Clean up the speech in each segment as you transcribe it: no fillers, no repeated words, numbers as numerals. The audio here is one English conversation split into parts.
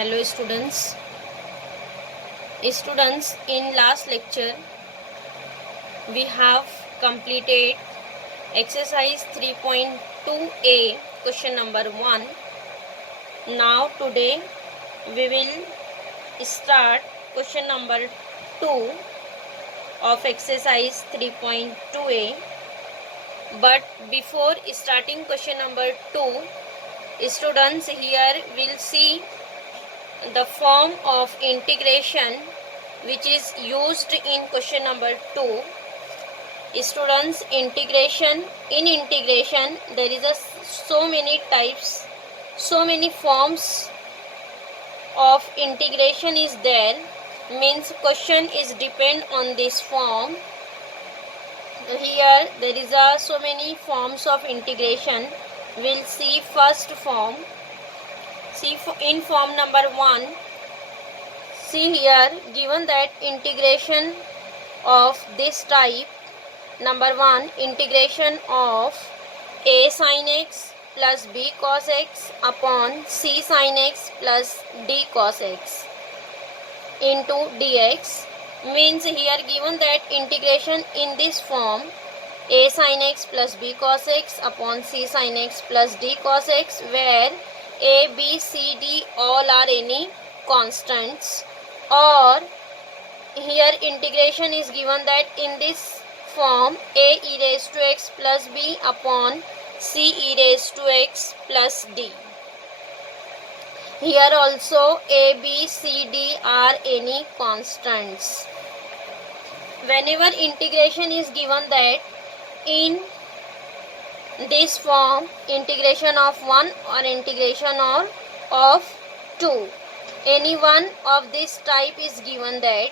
Hello students. In last lecture we have completed exercise 3.2a question number 1. Now today we will start question number 2 of exercise 3.2a. But before starting question number 2, students, here will see the form of integration which is used in question number 2. Students, in integration there is so many types, so many forms of integration is there, means question is depend on this form. Here there is so many forms of integration. We'll see first form. See, in form number 1, see here given that integration of this type. Number 1, integration of a sin x plus b cos x upon c sin x plus d cos x into dx, means here given that integration in this form, a sin x plus b cos x upon c sin x plus d cos x, where a, b, c, d all are any constants, or here integration is given that in this form, a e raised to x plus b upon c e raised to x plus d. Here also a, b, c, d are any constants. Whenever integration is given that in this form, integration of 1 or integration of 2, any one of this type is given that,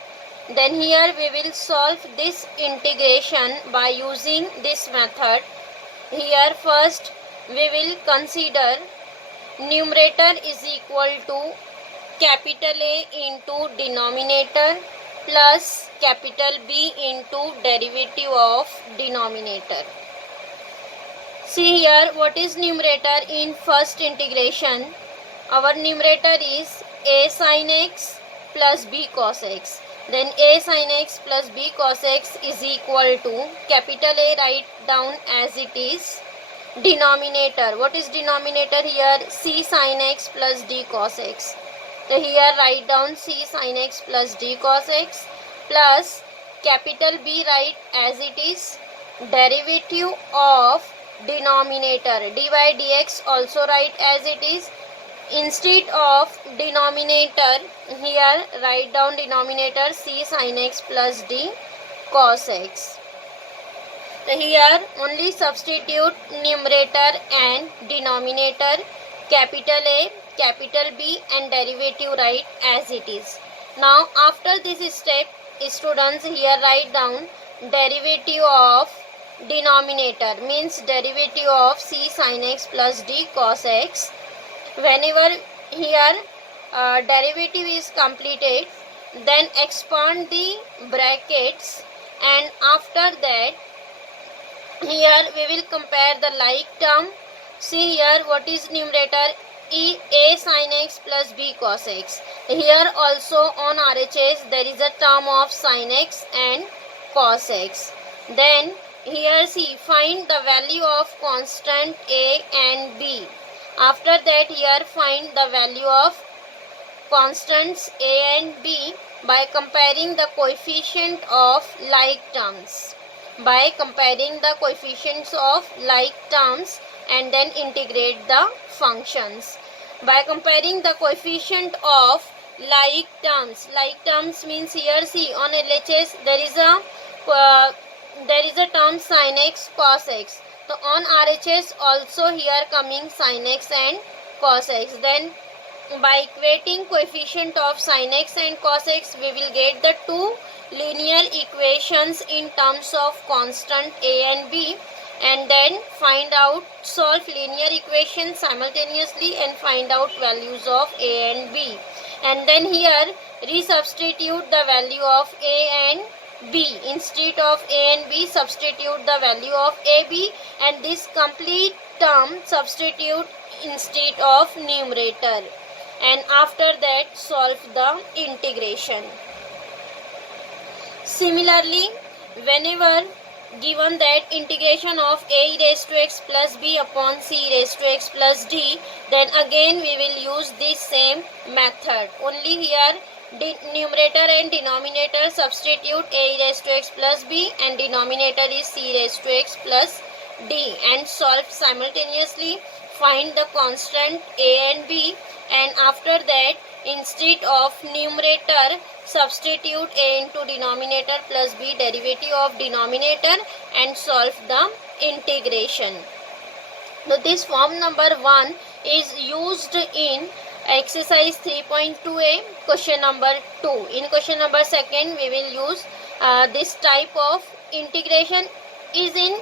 then here we will solve this integration by using this method. Here first we will consider numerator is equal to capital A into denominator plus capital B into derivative of denominator. See here what is numerator in first integration. Our numerator is a sin x plus b cos x. Then a sin x plus b cos x is equal to capital A, write down as it is. Denominator, what is denominator here? C sin x plus d cos x. So here write down c sin x plus d cos x plus capital B, write as it is. Derivative of denominator, dy dx also write as it is. Instead of denominator, here write down denominator c sin x plus d cos x. So here only substitute numerator and denominator, capital A, capital B and derivative write as it is. Now after this step, students, here write down derivative of denominator, means derivative of c sin x plus d cos x. Whenever here derivative is completed, then expand the brackets, and after that here we will compare the like term. See here what is numerator, a sin x plus b cos x. Here also on RHS there is a term of sin x and cos x. Then here see, find the value of constant a and b. After that here find the value of constants a and b by comparing the coefficient of like terms. By comparing the coefficients of like terms and then integrate the functions. By comparing the coefficient of like terms means here see on LHS there is a term sin x cos x. So on RHS also here coming sin x and cos x. Then by equating coefficient of sin x and cos x, we will get the two linear equations in terms of constant a and b, and then solve linear equations simultaneously and find out values of a and b. And then here resubstitute the value of a and b. Instead of a and b, substitute the value of ab, and this complete term substitute instead of numerator. and after that solve the integration. Similarly, whenever given that integration of a raised to x plus b upon c raised to x plus d, then again we will use this same method. Only here numerator and denominator substitute a raised to x plus b and denominator is c raised to x plus d and solve simultaneously. Find the constant a and b, and after that instead of numerator substitute a into denominator plus b derivative of denominator and solve the integration. So this form number 1 is used in exercise 3.2a question number 2. In question number 2 we will use this type of integration is in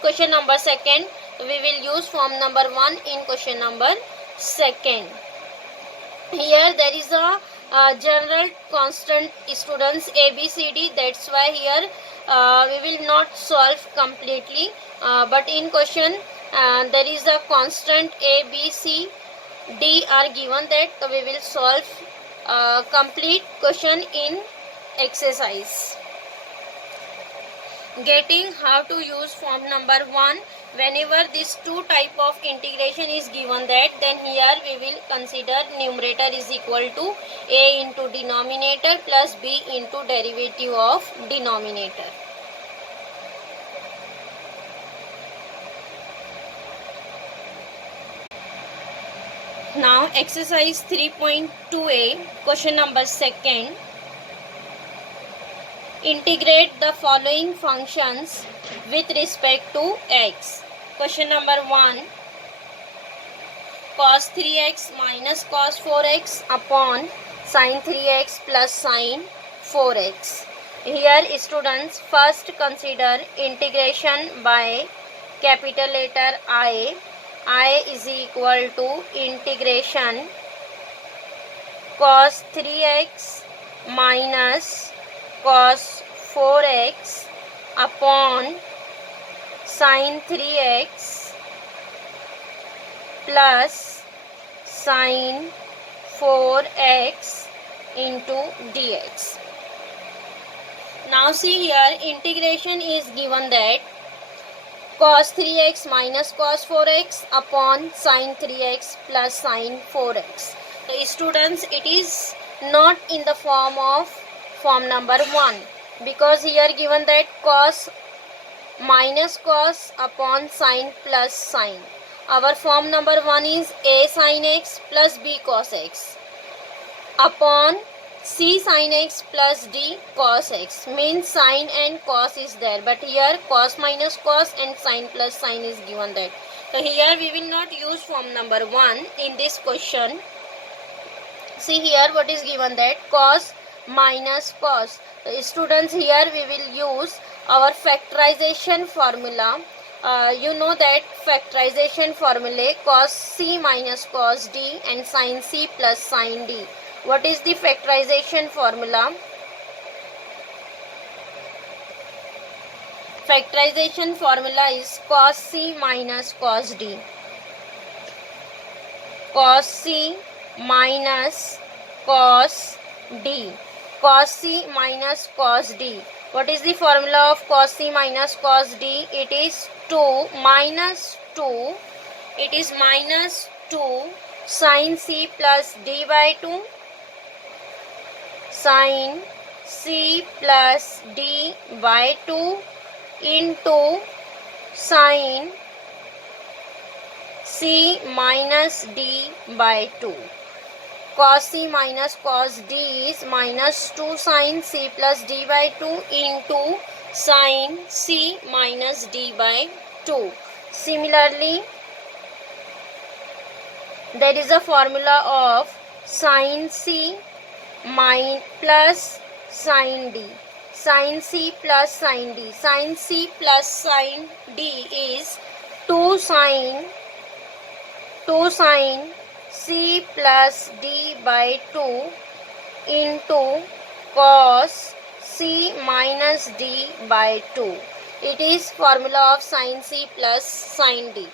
question number 2. We will use form number 1 in question number 2. Here there is a general constant students a b c d, that's why here we will not solve completely, but in question there is a constant a b c d are given, that we will solve complete question in exercise. Getting how to use form number 1. Whenever this two type of integration is given, that then here we will consider numerator is equal to a into denominator plus b into derivative of denominator. Now exercise 3.2a question number 2. Integrate the following functions with respect to x. Question number 1. Cos 3x minus cos 4x upon sin 3x plus sin 4x. Here students first consider integration by capital letter I. I is equal to integration cos 3x minus cos 4x upon sin 3x plus sin 4x into dx. Now see here integration is given that cos 3x minus cos 4x upon sin 3x plus sin 4x. So students, it is not in the form number 1, because here given that cos minus cos upon sin plus sin. Our form number 1 is a sin x plus b cos x upon c sin x plus d cos x, means sin and cos is there, but here cos minus cos and sin plus sin is given that. So here we will not use form number 1 in this question. See here what is given, that cos minus cos. Students, here we will use our factorization formula. You know that factorization formula cos c minus cos d and sin c plus sin d. What is the factorization formula? Factorization formula is cos c minus cos d. Cos c minus cos d. Cos c minus cos d. What is the formula of cos c minus cos d? It is 2 minus 2. It is minus 2 sin c plus d by 2. Sin c plus d by 2 into sin c minus d by 2. Cos c minus cos d is minus 2 sin c plus d by 2 into sin c minus d by 2. Similarly, there is a formula of sin c plus sin d. Sin c plus sin d. Sin c plus sin d is 2 sin c plus d by 2 into cos c minus d by 2. It is formula of sin c plus sin d.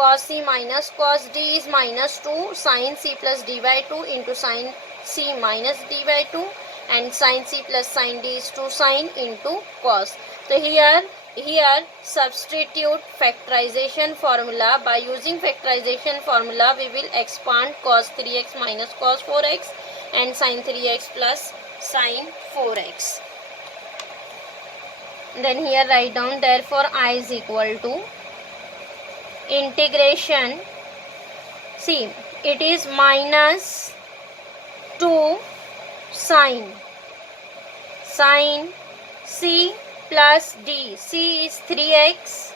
cos c minus cos d is minus 2 sin c plus d by 2 into sin c minus d by 2, and sin c plus sin d is 2 sin into cos. So here substitute factorization formula. By using factorization formula we will expand cos 3x minus cos 4x and sin 3x plus sin 4x. Then here write down, therefore I is equal to integration, see it is minus 2 sin c plus d, c is 3x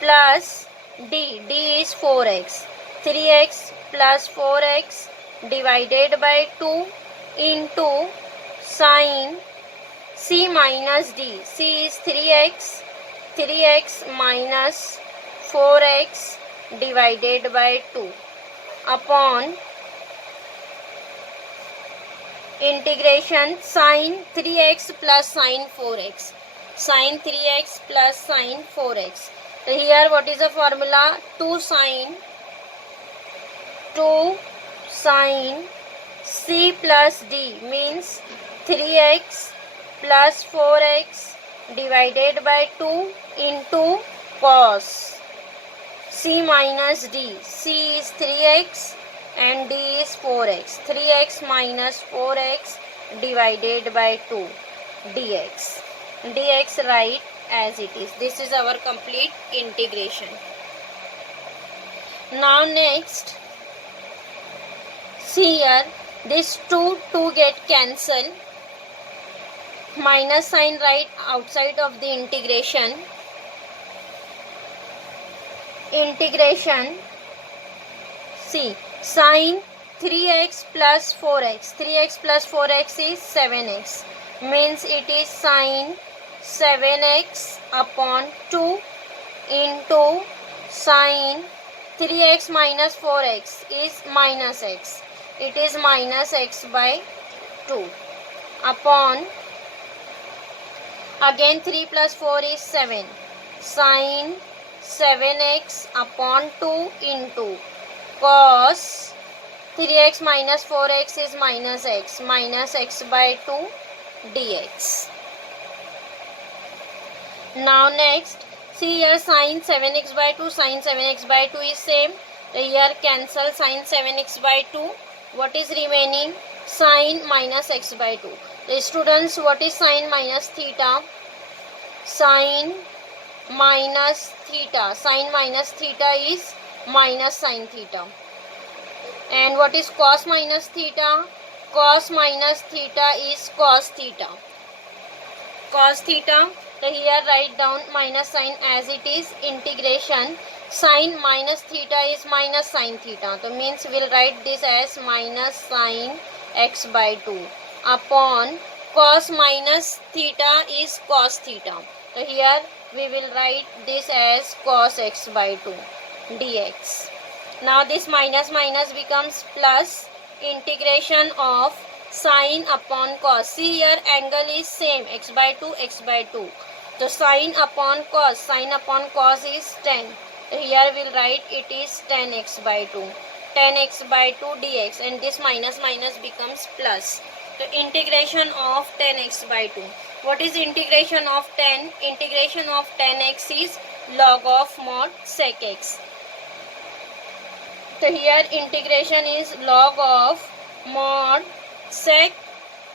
plus d is 4x, 3x plus 4x divided by 2 into sin c minus d, c is 3x minus 4x divided by 2 upon integration sin 3x plus sin 4x, sin 3x plus sin 4x. So here what is the formula? 2 sin c plus d means 3x plus 4x divided by 2 into cos c minus d, c is 3x and d is 4x, 3x minus 4x divided by 2 dx, write as it is. This is our complete integration. Now next, see here, this 2 get cancelled, minus sign right outside of the integration, see sin 3x plus 4x, 3x plus 4x is 7x, means it is sin 7x upon 2 into sin 3x minus 4x is minus x, it is minus x by 2 upon, again 3 plus 4 is 7, sin 7x upon 2 into cos 3x minus 4x is minus x by 2 dx. Now next, see here sin 7x by 2, sin 7x by 2 is same. Here cancel sin 7x by 2. What is remaining? Sin minus x by 2. The students, what is sin minus theta? Sin minus theta. Sin minus theta is minus sin theta. And what is cos minus theta? Cos minus theta is cos theta. Cos theta. So here write down minus sign as it is, integration sin minus theta is minus sin theta. So means we will write this as minus sin x by 2 upon cos minus theta is cos theta. So here we will write this as cos x by 2 dx. Now this minus minus becomes plus, integration of sin upon cos. See here angle is same, x by 2, x by 2. So sin upon cos is 10. So here we will write it is 10x by 2. 10x by 2 dx, and this minus minus becomes plus. So integration of 10x by 2. What is integration of 10? Integration of 10x is log of mod sec x. So here integration is log of mod sec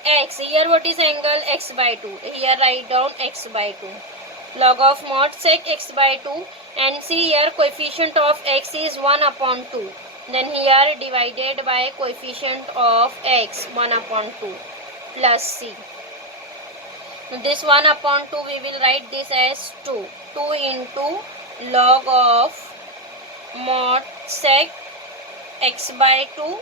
x. Here what is angle? X by 2. Here write down x by 2. Log of mod sec x by 2. And see here coefficient of x is 1 upon 2. Then here divided by coefficient of x 1 upon 2 plus c. This 1 upon 2 we will write this as 2. 2 into log of mod sec x by 2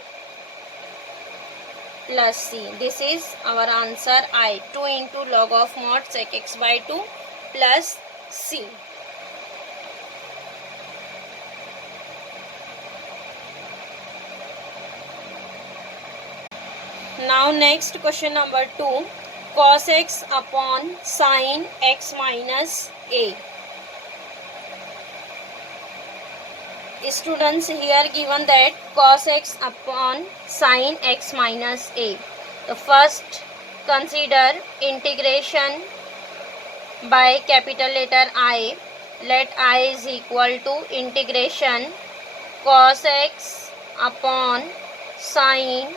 plus c. This is our answer I. 2 into log of mod sec x by 2 plus c. Now next question number 2. Cos x upon sin x minus a. Students, here given that cos x upon sin x minus a. So first consider integration by capital letter I. Let I is equal to integration cos x upon sin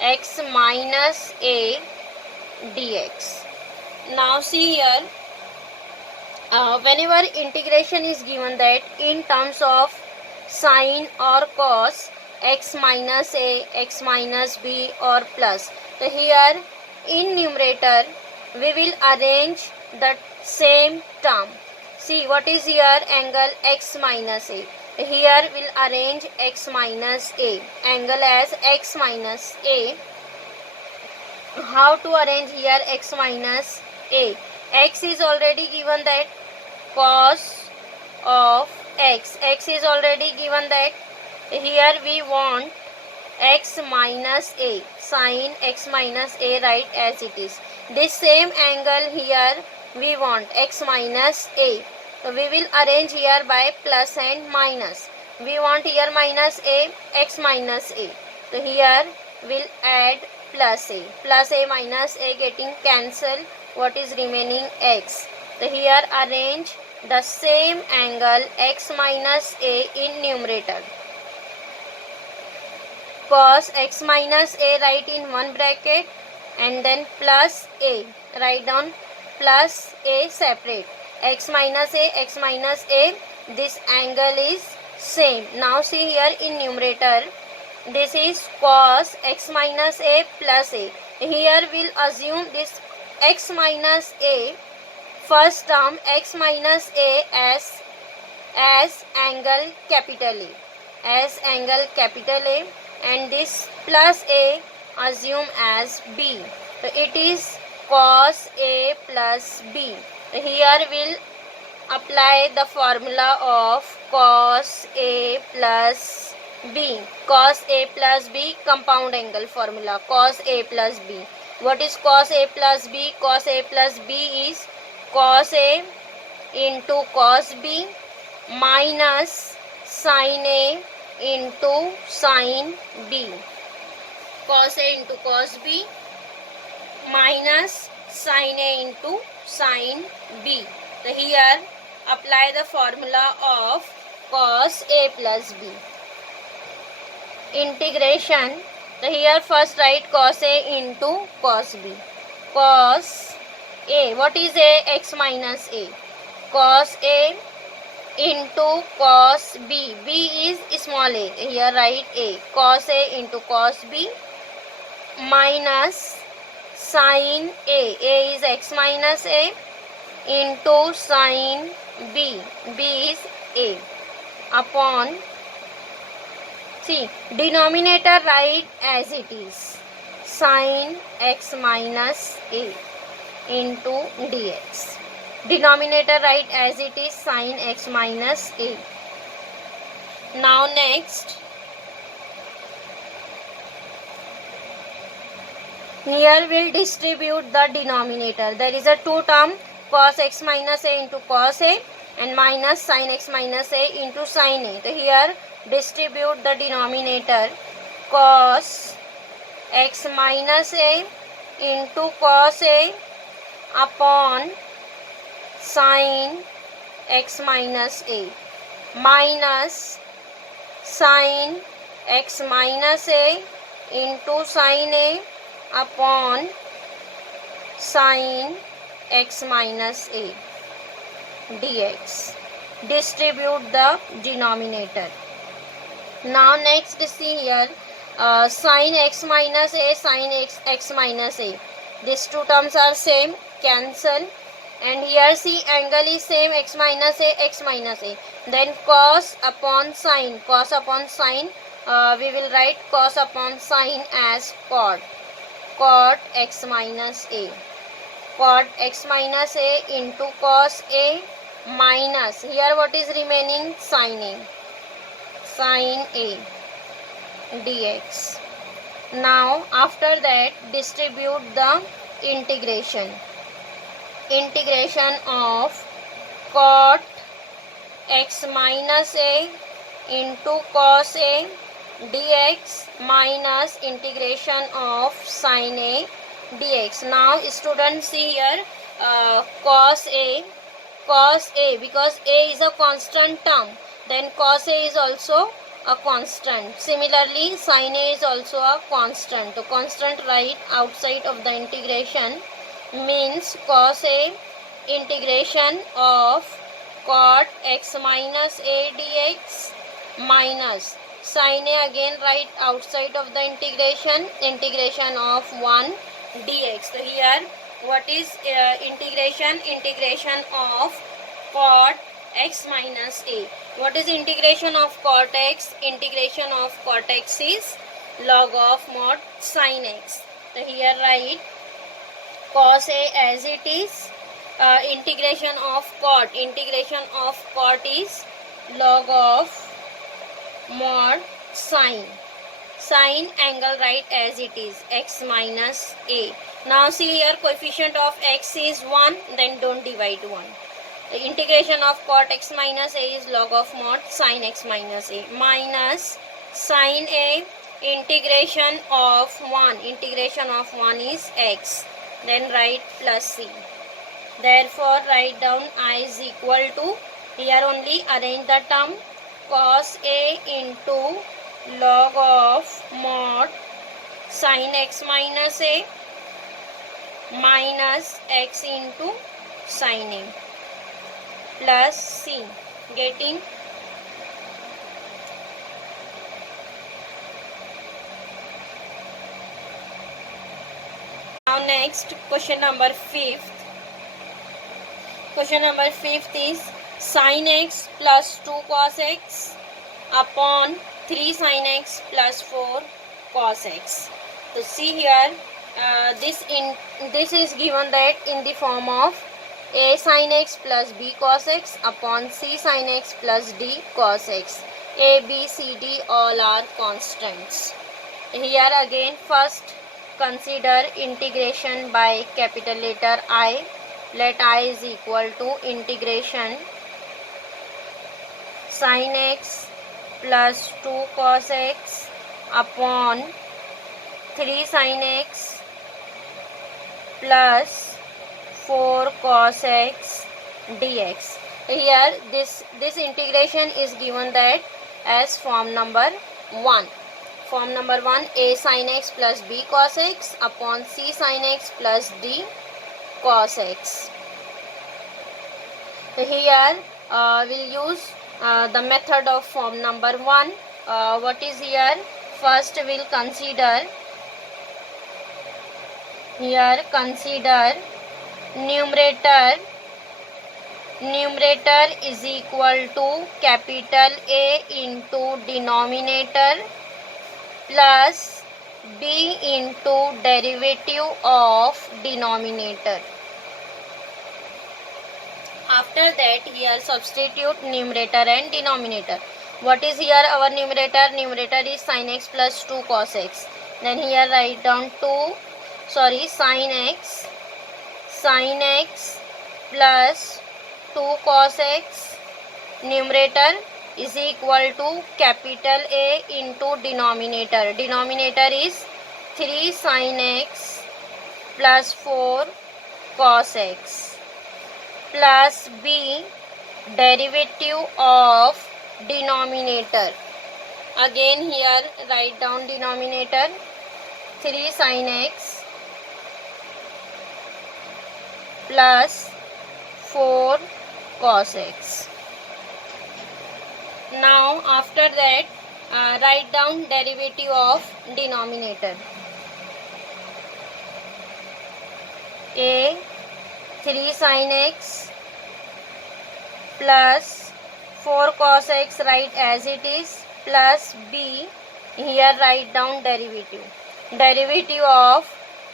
x minus a dx. Now see here, whenever integration is given that in terms of sin or cos x minus a, x minus b or plus, so here in numerator we will arrange the same term. See what is here, angle x minus a. Here we'll arrange x minus a, angle as x minus a. How to arrange here x minus a? X is already given that cos of x. X is already given that. Here we want x minus a, sin x minus a, right as it is. This same angle here we want x minus a. So we will arrange here by plus and minus. We want here minus a, x minus a. So here we'll add plus a. Plus a minus a getting cancelled. What is remaining? X. So here arrange the same angle x minus a in numerator. Cos x minus a write in one bracket and then plus a. Write down plus a separate. X minus a, this angle is same. Now see here in numerator, this is cos x minus a plus a. Here we'll assume this x minus a, first term x minus a as angle capital A, as angle capital A, and this plus a assume as b. So it is cos a plus b. Here we'll apply the formula of cos a plus b. Cos a plus b, compound angle formula, cos a plus b. What is cos a plus b? Cos a plus b is cos a into cos b minus sin a into sin b. Cos a into cos b minus sin a into sin b. So here apply the formula of cos a plus b. Integration. So here first write cos a into cos b. Cos a, what is a? X minus a. Cos a into cos b. B is small a. Here write a. Cos a into cos b minus sin a. A is x minus a into sin b. B is a upon, see, denominator write as it is, sin x minus a into dx. Denominator write as it is, sin x minus a. Now next, here we'll distribute the denominator. There is a two term, cos x minus a into cos a and minus sin x minus a into sin a. So here distribute the denominator, cos x minus a into cos a upon sin x minus a minus sin x minus a into sin a upon sin x minus a dx. Distribute the denominator. Now next see here, sin x minus a, sin x minus a. These two terms are same, cancel. And here see angle is same, x minus a, x minus a. Then cos upon sin, cos upon sin, we will write cos upon sin as cot. Cot x minus a. Cot x minus a into cos a minus, here what is remaining? Sin a. Sin a dx. Now after that distribute the integration. Integration of cot x minus a into cos A dx minus integration of sin A dx. Now students see here cos A because A is a constant term, then cos A is also a constant. Similarly sin A is also a constant. So constant right outside of the integration means cos A integration of cot x minus A dx minus sin A again right outside of the integration of 1 dx. So here what is integration of cot x minus A? What is integration of cot x? Integration of cot x is log of mod sin x. So here write cos A as it is. Integration of cot is log of mod sin angle right as it is x minus A. Now see here coefficient of x is 1, then don't divide 1. The integration of cot x minus A is log of mod sin x minus A minus sin A integration of 1 is x, then write plus c. Therefore write down I is equal to, here only arrange the term, cos A into log of mod sin x minus A minus x into sin A plus c. Getting? Now next question number 5th. Question number 5th is sin x plus 2 cos x upon 3 sin x plus 4 cos x. So see here this is given that in the form of a sin x plus b cos x upon c sin x plus d cos x. A, b, c, d all are constants. Here again first consider integration by capital letter I. Let I is equal to integration sin x plus 2 cos x upon 3 sin x plus 4 cos x dx. Here this integration is given that as form number 1. Form number 1, a sin x plus b cos x upon c sin x plus d cos x. Here we'll use the method of form number 1. What is here? First we'll consider numerator is equal to capital A into denominator plus b into derivative of denominator. After that here substitute numerator and denominator. What is here our numerator? Numerator is sin x plus 2 cos x. Then here write down sin x plus 2 cos x. Numerator is equal to capital A into denominator. Denominator is 3 sin x plus 4 cos x plus b derivative of denominator. Again here write down denominator 3 sin x plus 4 cos x. Now after that write down derivative of denominator. A 3 sin x plus 4 cos x write as it is plus b, here write down derivative. Derivative of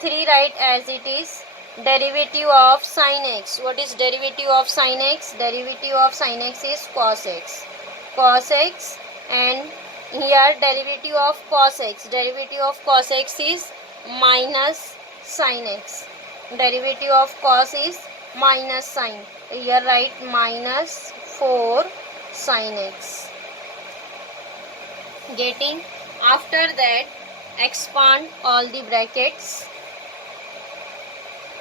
3 write as it is. Derivative of sin x. What is derivative of sin x? Derivative of sin x is cos x. Cos x, and here derivative of cos x. Derivative of cos x is minus sin x. Derivative of cos is minus sin. Here write minus 4 sin x. getting. After that, expand all the brackets.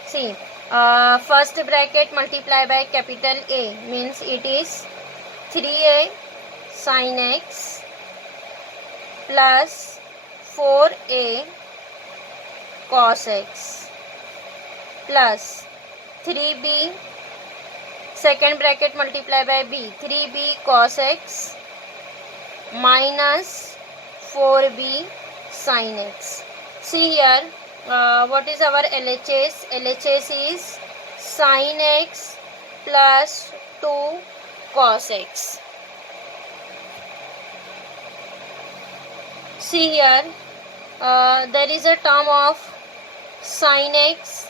See, first bracket multiply by capital A means it is 3a sin x plus 4a cos x plus 3b, second bracket multiply by b, 3b cos x minus 4b sin x. See here, what is our LHS? LHS is sin x plus 2 cos x. See here, there is a term of sin x,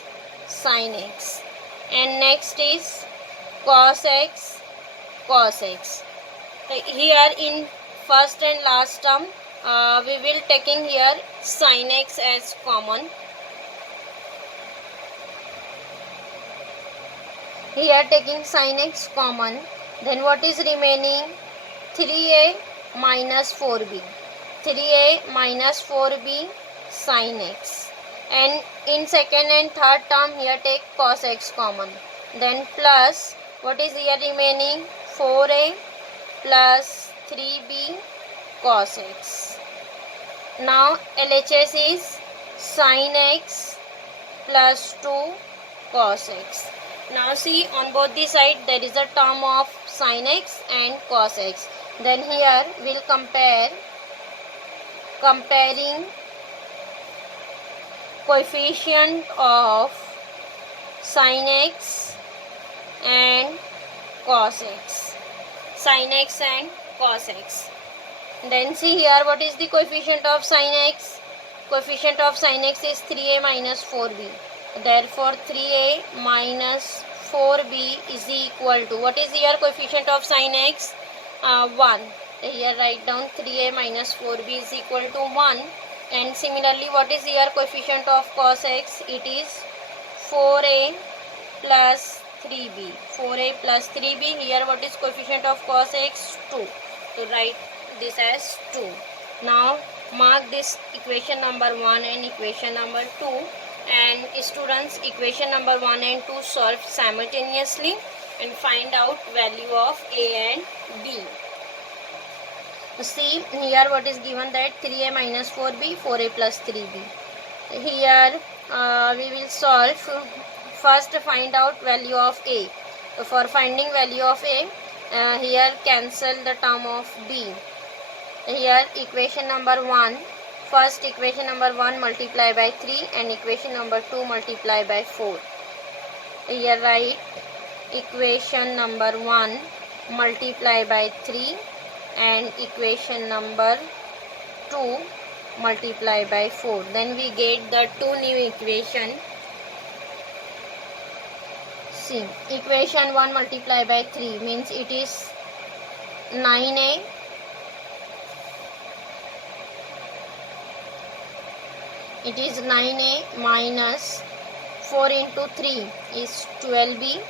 and next is cos x, cos x. Here in first and last term, we will taking here sin x as common. Here taking sin x common, then what is remaining? 3a minus 4b. 3a minus 4b sin x. And in second and third term, here take cos x common. Then plus, what is here remaining? 4a plus 3b cos x. Now LHS is sin x plus 2 cos x. Now see, on both the side there is a term of sin x and cos x. Then here we'll comparing coefficient of sin x and cos x. Sin x and cos x. Then see here, what is the coefficient of sin x? Coefficient of sin x is 3a minus 4b. Therefore 3a minus 4b is equal to, what is here coefficient of sin x? 1. Here write down 3a minus 4b is equal to 1. And similarly, what is here coefficient of cos x? It is 4a plus 3b. 4a plus 3b. Here what is coefficient of cos x? 2. So write this as 2. Now mark this equation number 1 and equation number 2. And students, equation number 1 and 2 solve simultaneously and find out value of a and b. See here what is given, that 3a minus 4b, 4a plus 3b. Here we will solve. First find out value of a. For finding value of a, here cancel the term of b. Here equation number 1, first equation number 1 multiply by 3 and equation number 2 multiply by 4. Here write equation number 1 multiply by 3 and equation number 2 multiply by 4. Then we get the two new equation. See, equation 1 multiply by 3 means it is 9a minus 4 into 3 is 12b,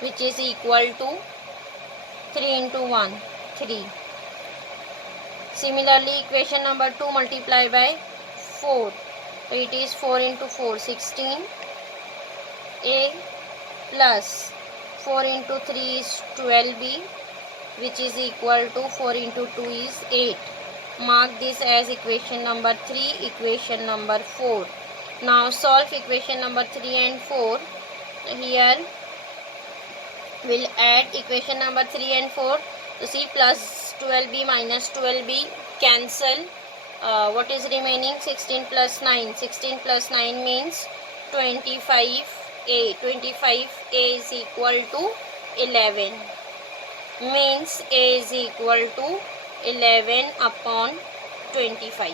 which is equal to 3 into 1, 3. Similarly, equation number 2 multiply by 4. So it is 4 into 4, 16. A plus 4 into 3 is 12b, which is equal to 4 into 2 is 8. Mark this as equation number 3, equation number 4. Now solve equation number 3 and 4. Here we'll add equation number 3 and 4. So see, plus 12b minus 12b cancel. What is remaining? 16 plus 9. 16 plus 9 means 25a. 25a is equal to 11. Means a is equal to 11 upon 25.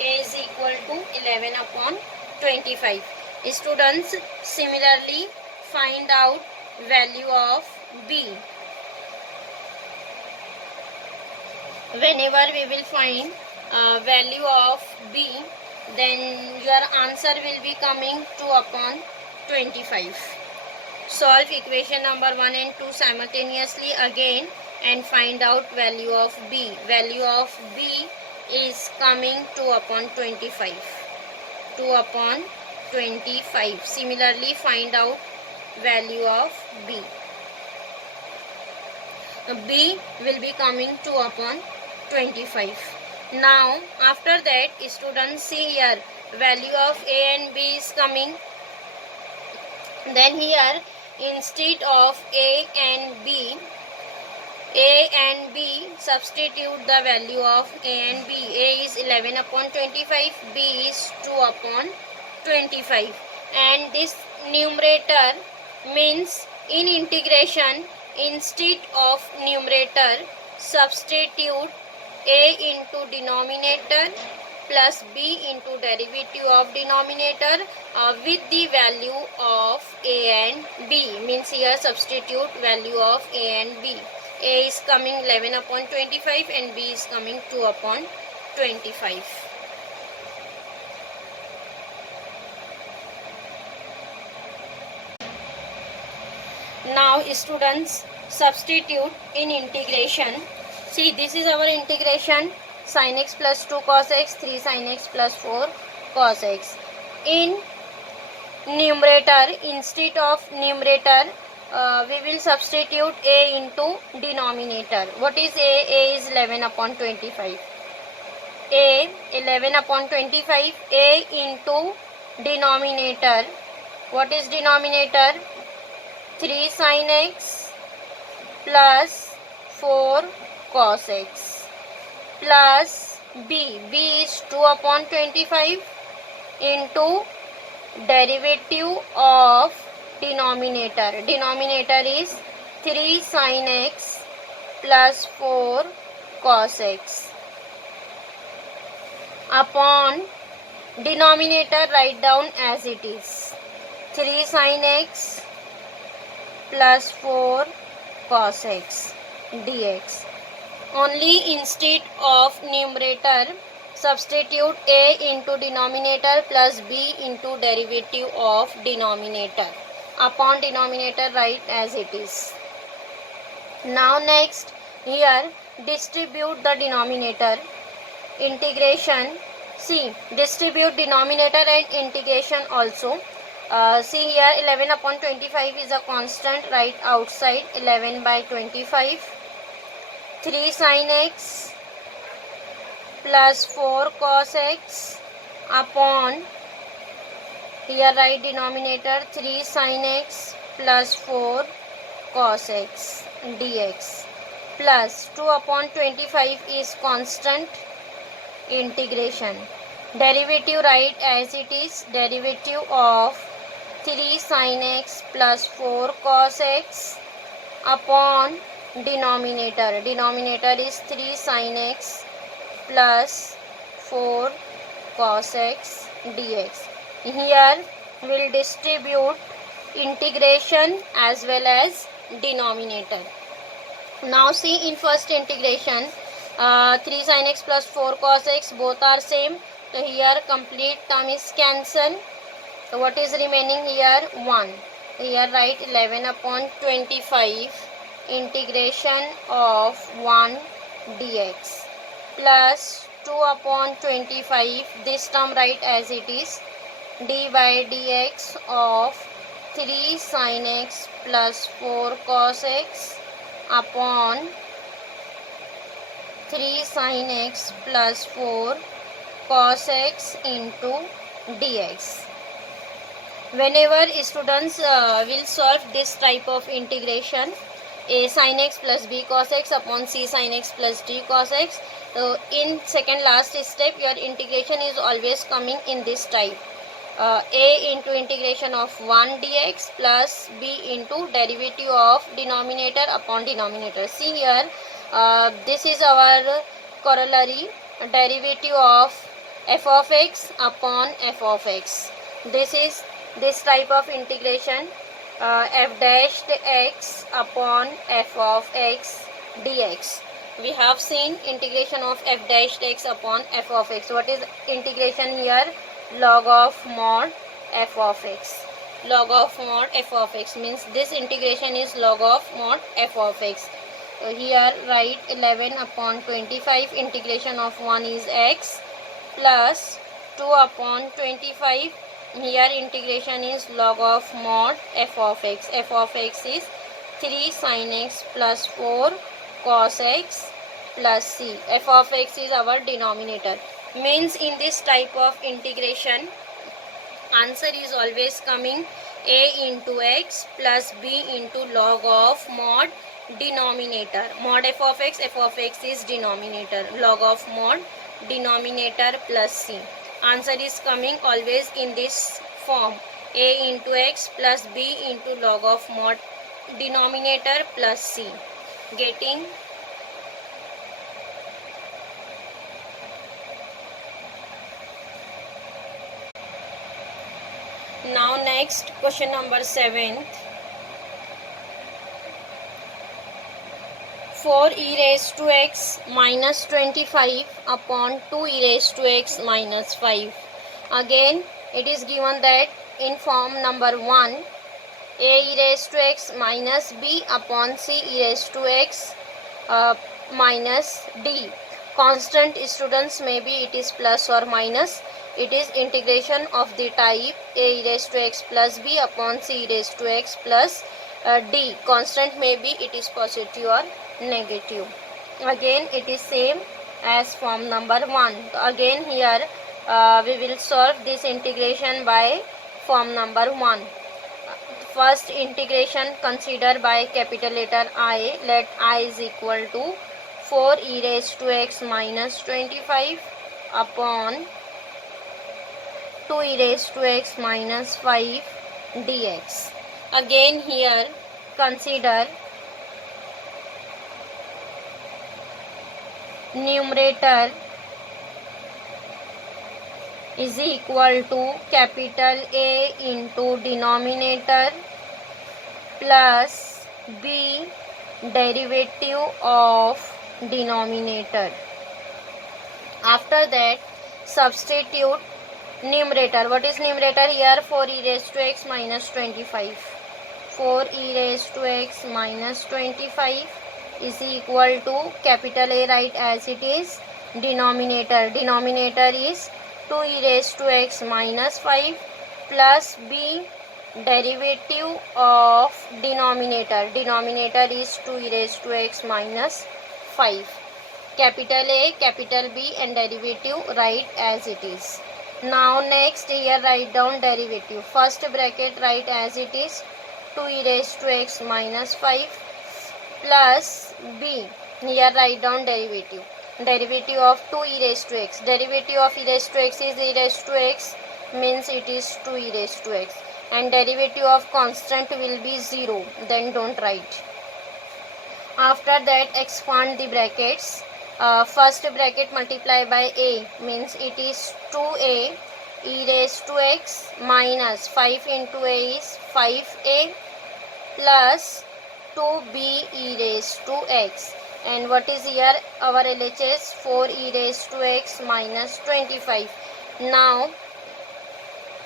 A is equal to 11 upon 25. Students, similarly find out value of b. Whenever we will find value of b, then your answer will be coming 2 upon 25. Solve equation number 1 and 2 simultaneously again and find out value of b. Value of b is coming 2 upon 25. 2 upon 25. Similarly, find out value of b. B will be coming 2 upon 25. Now, after that, students see here value of a and b is coming. Then here, instead of a and b, substitute the value of a and b. A is 11 upon 25, b is 2 upon 25. And this numerator means in integration, instead of numerator, substitute a into denominator plus b into derivative of denominator with the value of a and b. Means here substitute value of a and b. A is coming 11 upon 25 and b is coming 2 upon 25. Now students, substitute in integration. See, this is our integration. Sin x plus 2 cos x, 3 sin x plus 4 cos x. In numerator, instead of numerator, we will substitute a into denominator. What is a? A is 11 upon 25. A 11 upon 25. A into denominator. What is denominator? 3 sin x plus 4 cos x plus b. B is 2 upon 25 into derivative of denominator. Denominator is 3 sin x plus 4 cos x upon denominator, write down as it is 3 sin x plus 4 cos x dx. Only instead of numerator, substitute a into denominator plus b into derivative of denominator. Upon denominator, write as it is. Now next, here distribute the denominator. Integration. See, distribute denominator and integration also. See here 11 upon 25 is a constant, right outside 11 by 25. 3 sin x plus 4 cos x upon, here write denominator 3 sin x plus 4 cos x dx plus 2 upon 25 is constant. Integration. Derivative, write as it is, derivative of 3 sin x plus 4 cos x upon denominator. Denominator is 3 sin x plus 4 cos x dx. Here will distribute integration as well as denominator. Now see, in first integration, 3 sin x plus 4 cos x both are same. So here complete term is cancelled. So what is remaining here? 1. Here write 11 upon 25 integration of 1 dx plus 2 upon 25, this term write as it is, d by dx of 3 sin x plus 4 cos x upon 3 sin x plus 4 cos x into dx. Whenever students will solve this type of integration, a sin x plus b cos x upon c sin x plus d cos x, so in second last step your integration is always coming in this type. A into integration of 1 dx plus b into derivative of denominator upon denominator. See here, this is our corollary, derivative of f of x upon f of x. This is this type of integration, f dashed x upon f of x dx. We have seen integration of f dashed x upon f of x. What is integration here? Log of mod f of x. Log of mod f of x means this integration is log of mod f of x. here write 11 upon 25, integration of 1 is x, plus 2 upon 25, here integration is log of mod f of x. F of x is 3 sin x plus 4 cos x plus c. F of x is our denominator. Means in this type of integration, answer is always coming a into x plus b into log of mod denominator. Mod f of x is denominator. Log of mod denominator plus c. Answer is coming always in this form, a into x plus b into log of mod denominator plus c. Getting? Now next question number 7th. 4 e raised to x minus 25 upon 2 e raised to x minus 5. Again it is given that in form number 1, a e raised to x minus b upon c e raised to x minus d. Constant, students, maybe it is plus or minus. It is integration of the type a e raised to x plus b upon c e raised to x plus d. Constant, maybe it is positive or negative. Again it is same as form number 1. Again here we will solve this integration by form number 1. First integration consider by capital letter I. Let I is equal to 4 e raised to x minus 25 upon 2 e raised to x minus 5 dx. Again here consider numerator is equal to capital A into denominator plus b derivative of denominator. After that substitute numerator. What is numerator here? 4 e raised to x minus 25. 4 e raised to x minus 25 is equal to capital A, write as it is. Denominator is 2 e raised to x minus 5 plus b derivative of denominator. Denominator is 2 e raised to x minus 5. Capital A, capital B and derivative write as it is. Now next here write down derivative. First bracket write as it is, 2 e raised to x minus 5 plus b. Here write down derivative. Derivative of 2 e raised to x. Derivative of e raised to x is e raised to x, means it is 2 e raised to x. And derivative of constant will be 0. Then don't write. After that expand the brackets. First bracket multiply by a, means it is 2a e raised to x minus 5 into a is 5a plus 2b e raised to x. And what is here? Our LHS 4 e raised to x minus 25. Now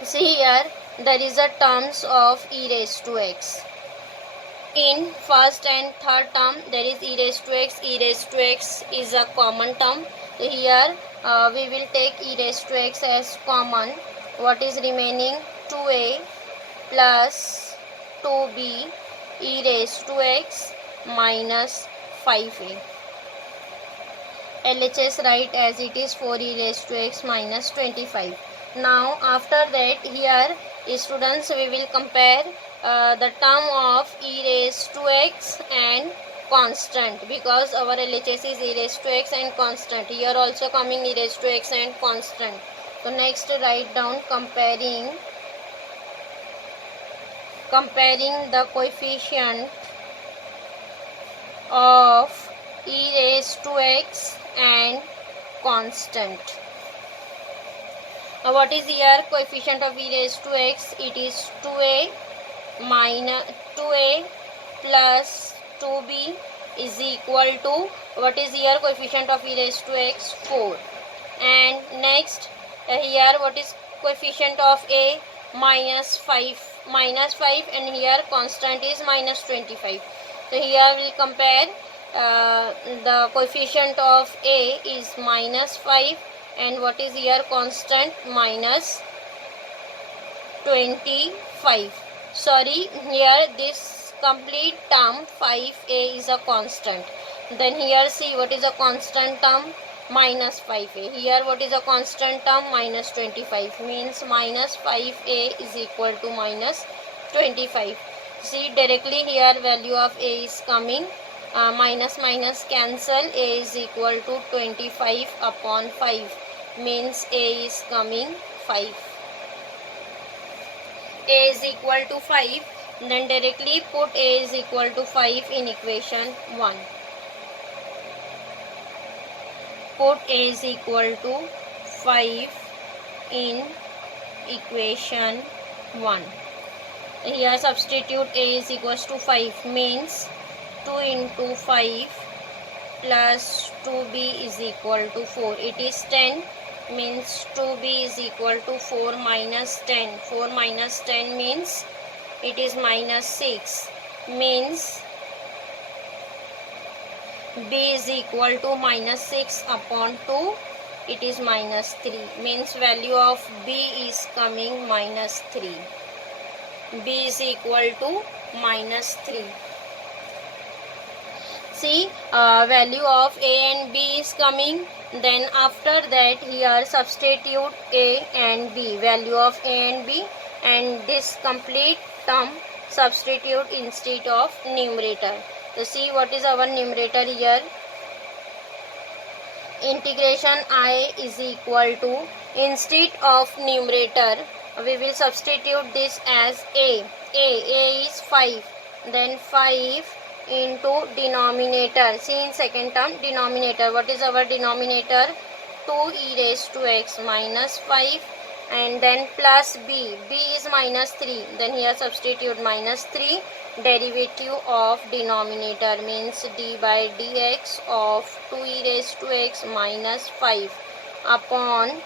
see here there is a terms of e raised to x. In first and third term there is e raised to x. E raised to x is a common term. So here we will take e raised to x as common. What is remaining? 2a plus 2b e raised to x minus 5a. LHS write as it is 4 e raised to x minus 25. Now after that here students we will compare the term of e raised to x and constant, because our LHS is e raised to x and constant. Here also coming e raised to x and constant. So next write down comparing the coefficient of e raised to x and constant. What is here coefficient of e raised to x? It is 2a minus 2a plus 2b is equal to, what is here coefficient of e raised to x? 4. And next here what is coefficient of a? Minus 5 and here constant is minus 25. So here we will compare the coefficient of a is -5, and what is here constant? -25. Sorry, here this complete term 5a is a constant. Then here see what is a constant term? -5a. Here what is a constant term? -25, means -5a is equal to -25. See, directly here value of a is coming. Minus minus cancel, a is equal to 25 upon 5, means a is coming 5. A is equal to 5, then directly put a is equal to 5 in equation 1. Put a is equal to 5 in equation 1. Here substitute a is equals to 5, means 2 into 5 plus 2b is equal to 4. It is 10, means 2b is equal to 4 minus 10. 4 minus 10 means it is -6, means b is equal to -6 upon 2. It is -3, means value of b is coming -3. b is equal to -3. See, value of a and b is coming. Then after that here substitute a and b, value of a and b, and this complete term substitute instead of numerator. So see what is our numerator here? Integration I is equal to, instead of numerator we will substitute this as a is 5, then 5 into denominator. See, in second term denominator, what is our denominator? 2e raised to x minus 5, and then plus b is -3, then here substitute -3. Derivative of denominator means d by dx of 2e raised to x minus 5 upon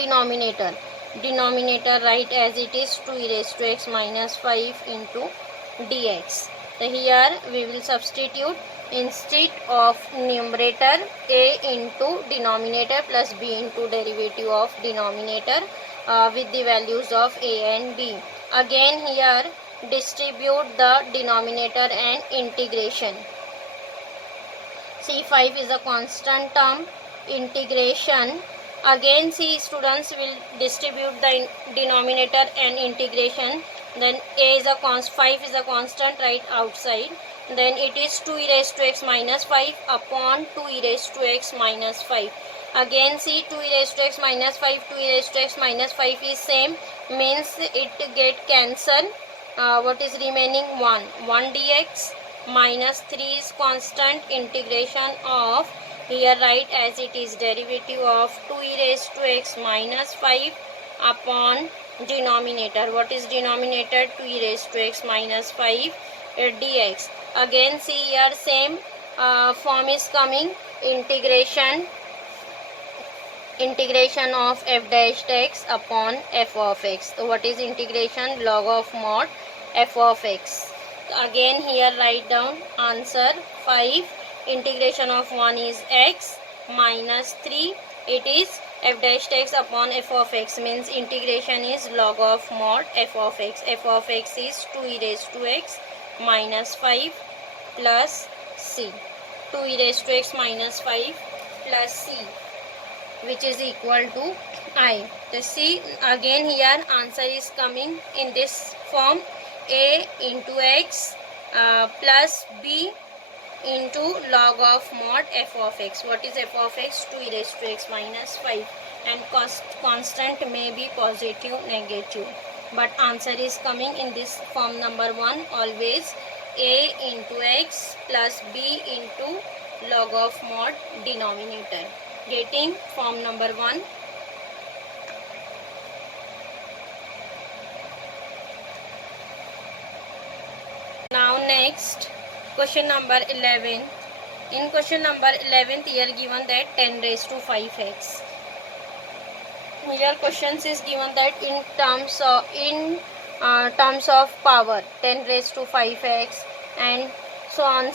denominator. Denominator write as it is 2e raised to x minus 5 into dx. So here we will substitute, instead of numerator a into denominator plus b into derivative of denominator with the values of a and b. Again here distribute the denominator and integration. See, 5 is a constant term. Integration, again see, students will distribute the denominator and integration. Then a is a 5 is a constant, right outside. Then it is 2e raised to x minus 5 upon 2e raised to x minus 5. Again see, 2e raised to x minus 5, 2e raised to x minus 5 is same, means it get cancelled. What is remaining? 1 dx minus 3 is constant. Integration of, here write as it is, derivative of 2e raised to x minus 5 upon denominator. What is denominator? 2e raised to x minus 5 dx. Again see, here same form is coming. Integration of f dash x upon f of x. So what is integration? Log of mod f of x. Again here write down answer 5. Integration of 1 is x minus 3. It is f dash x upon f of x, means integration is log of mod f of x. F of x is 2e raised to x minus 5 plus c. 2e raised to x minus 5 plus c, which is equal to I. So see, again here answer is coming in this form: a into x plus b into log of mod f of x. What is f of x? 2e raised to x minus 5, and constant may be positive, negative, but answer is coming in this form number 1, always a into x plus b into log of mod denominator. Getting form number 1. Now next, question number 11. In question number 11th, here given that 10 raised to 5x. Here questions is given that in terms of power 10 raised to 5x, and So on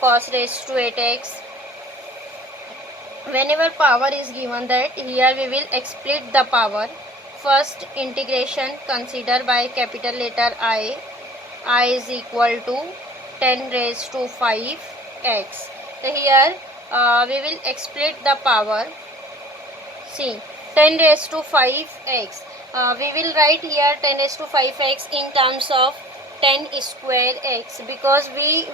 cos raised to 8x. Whenever power is given, that here we will split the power. First integration consider by capital letter I. I is equal to 10 raised to 5x. So here we will split the power. See, 10 raised to 5x. We will write here 10 raised to 5x in terms of 10 square x, because we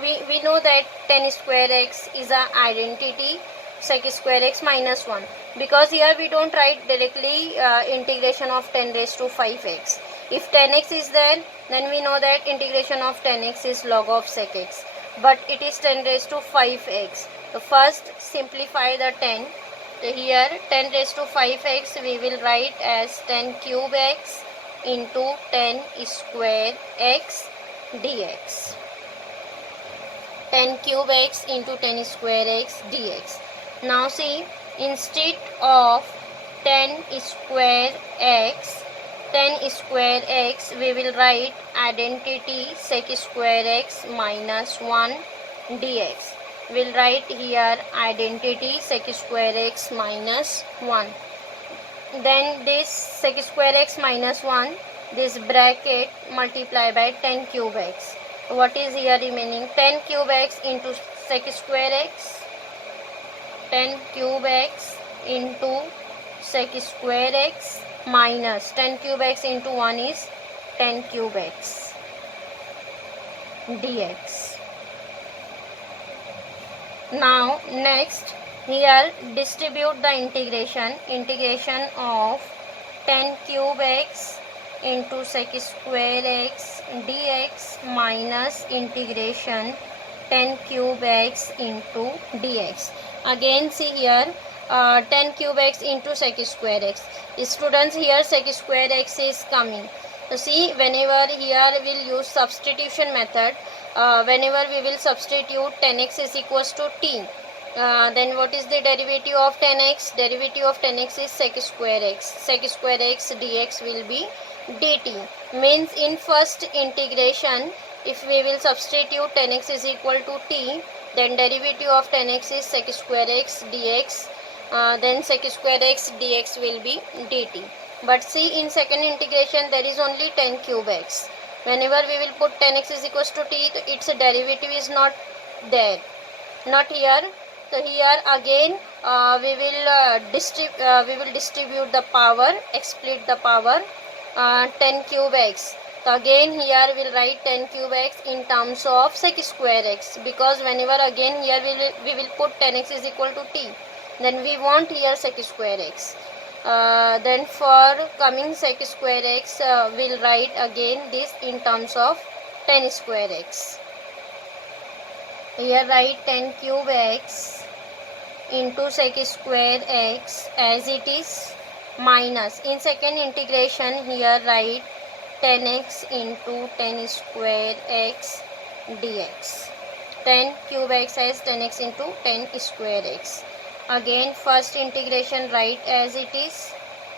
know that 10 square x is an identity sec square x minus 1, because here we don't write directly integration of 10 raised to 5x. If 10x is there, then we know that integration of 10x is log of sec x, but it is 10 raised to 5x. So first simplify the 10. So here 10 raised to 5x we will write as 10 cube x into 10 square x dx. 10 cube x into 10 square x dx. Now see, instead of 10 square x we will write identity sec square x minus 1 dx. We'll write here identity sec square x minus 1. Then this sec square x minus 1, this bracket multiply by 10 cube x. What is here remaining? 10 cube x into sec square x. 10 cube x into sec square x minus 10 cube x into 1 is 10 cube x dx. Now next, here distribute the integration of 10 cube x into sec square x dx minus integration 10 cube x into dx. Again see here 10 cube x into sec square x. Students, here sec square x is coming. So see, whenever here we will use substitution method, whenever we will substitute 10x is equals to t, then what is the derivative of 10x? Derivative of 10x is sec square x. Sec square x dx will be dt. Means in first integration, if we will substitute 10x is equal to t, then derivative of 10x is sec square x dx, then sec square x dx will be dt. But see, in second integration there is only 10 cube x. Whenever we will put 10x is equals to t, its derivative is not there, not here. So here again we will distribute the power, split the power, 10 cube x. So again here we will write 10 cube x in terms of sec square x, because whenever again here we will put 10x is equal to t, then we want here sec square x. Then for coming sec square x, we'll write again this in terms of 10 square x. Here write 10 cube x into sec square x as it is, minus in second integration here write 10x into 10 square x dx. 10 cube x as 10x into 10 square x. Again first integration write as it is,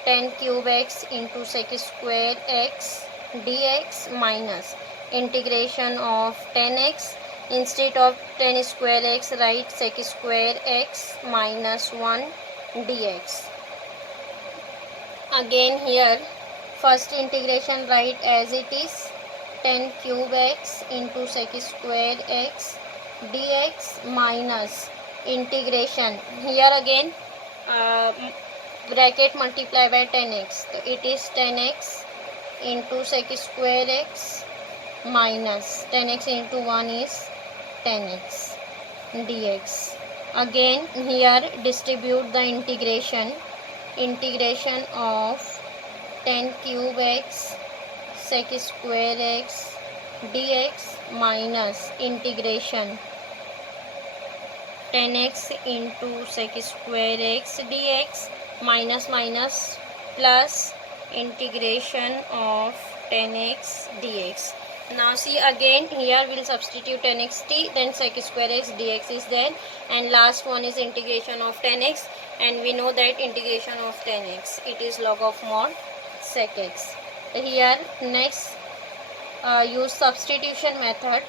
10 cube x into sec square x dx minus integration of 10x, instead of 10 square x write sec square x minus 1 dx. Again here first integration write as it is, 10 cube x into sec square x dx minus integration, here again bracket multiply by 10x, so it is 10x into sec square x minus 10x into 1 is 10x dx. Again here distribute the integration of 10 cube x sec square x dx minus integration 10x into sec square x dx minus plus integration of 10x dx. Now see, again here we will substitute 10x t, then sec square x dx is there, and last one is integration of 10x, and we know that integration of 10x, it is log of mod sec x. Here next use substitution method.